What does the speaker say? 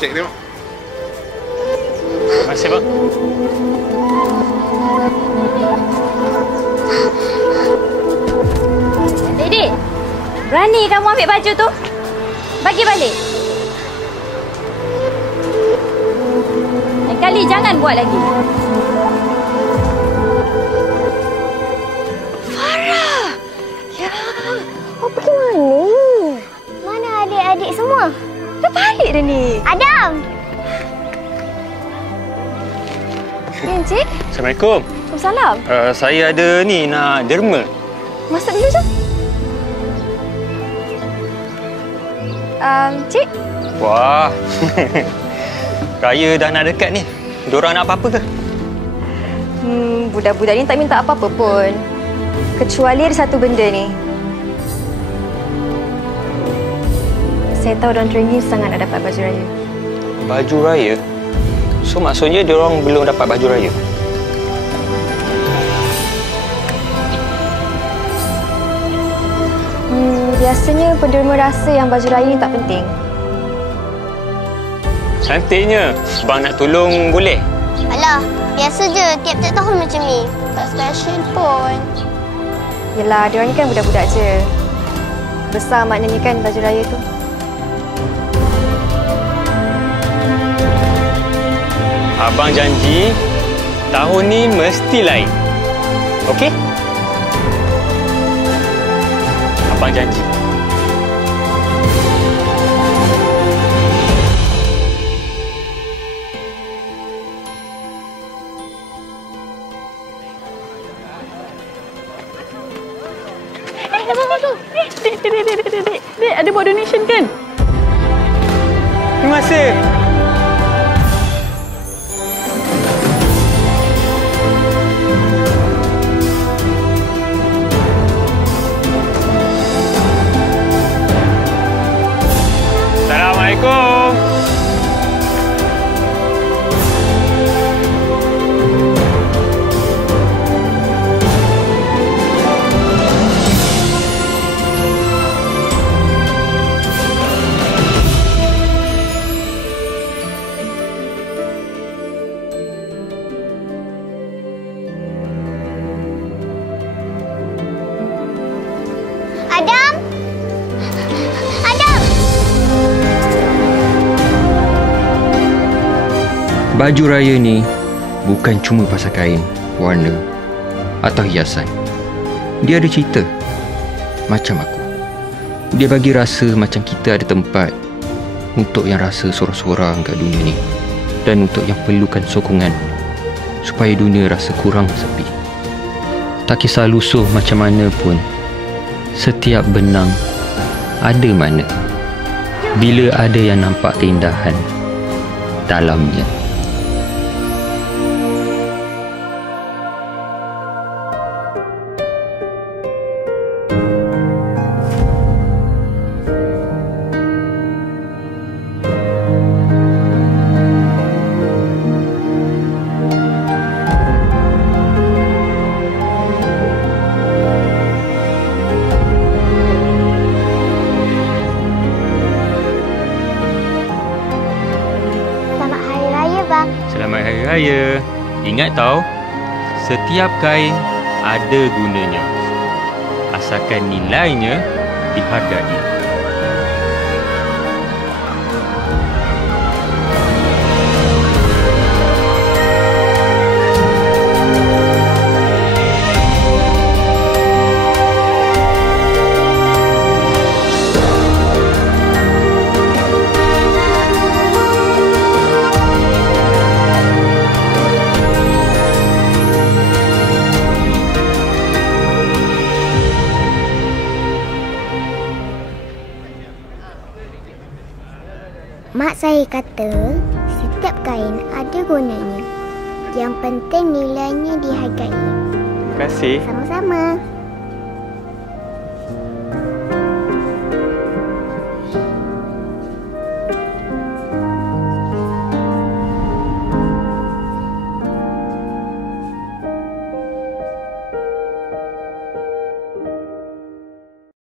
Cek tengok. Terima kasih, Bang. Dik, berani kamu ambil baju tu? Bagi balik. Lain kali jangan buat lagi. Farah! Ya, awak pergi mana? Mana adik-adik semua? Dah balik dah ni. Adam! Encik, Assalamualaikum. Waalaikumsalam. Saya ada ni nak derma. Masuk dulu je. Cik, Wah. Raya dah nak dekat ni. Diorang nak apa-apa ke? budak-budak ni tak minta apa-apa pun. Kecuali ada satu benda ni. Saya tahu Don Trengi sangat nak dapat baju raya. Baju raya? So maksudnya diorang belum dapat baju raya? Biasanya penderma rasa yang baju raya ni tak penting. Cantiknya. Bang nak tolong boleh? Alah, biasa je. Tiap-tiap tahun macam ni. Tak special pun. Yelah, diorang ni kan budak-budak je. Besar maknanya kan baju raya tu. Abang janji tahun ni mesti lain. Okey? Abang janji. Dek, ada buat donation kan? Terima kasih. Assalamualaikum. Adam! Adam! Baju raya ni bukan cuma pasal kain, warna atau hiasan. Dia ada cerita. Macam aku. Dia bagi rasa macam kita ada tempat untuk yang rasa sorang-sorang kat dunia ni. Dan untuk yang perlukan sokongan supaya dunia rasa kurang sepi. Tak kisah lusuh macam mana pun, setiap benang ada makna. Bila ada yang nampak keindahan dalamnya. Selamat Hari Raya, Bang. Selamat Hari Raya. Ingat tau, setiap kain ada gunanya. Asalkan nilainya dihargai. Mak saya kata, setiap kain ada gunanya. Yang penting nilainya dihargai. Terima kasih. Sama-sama.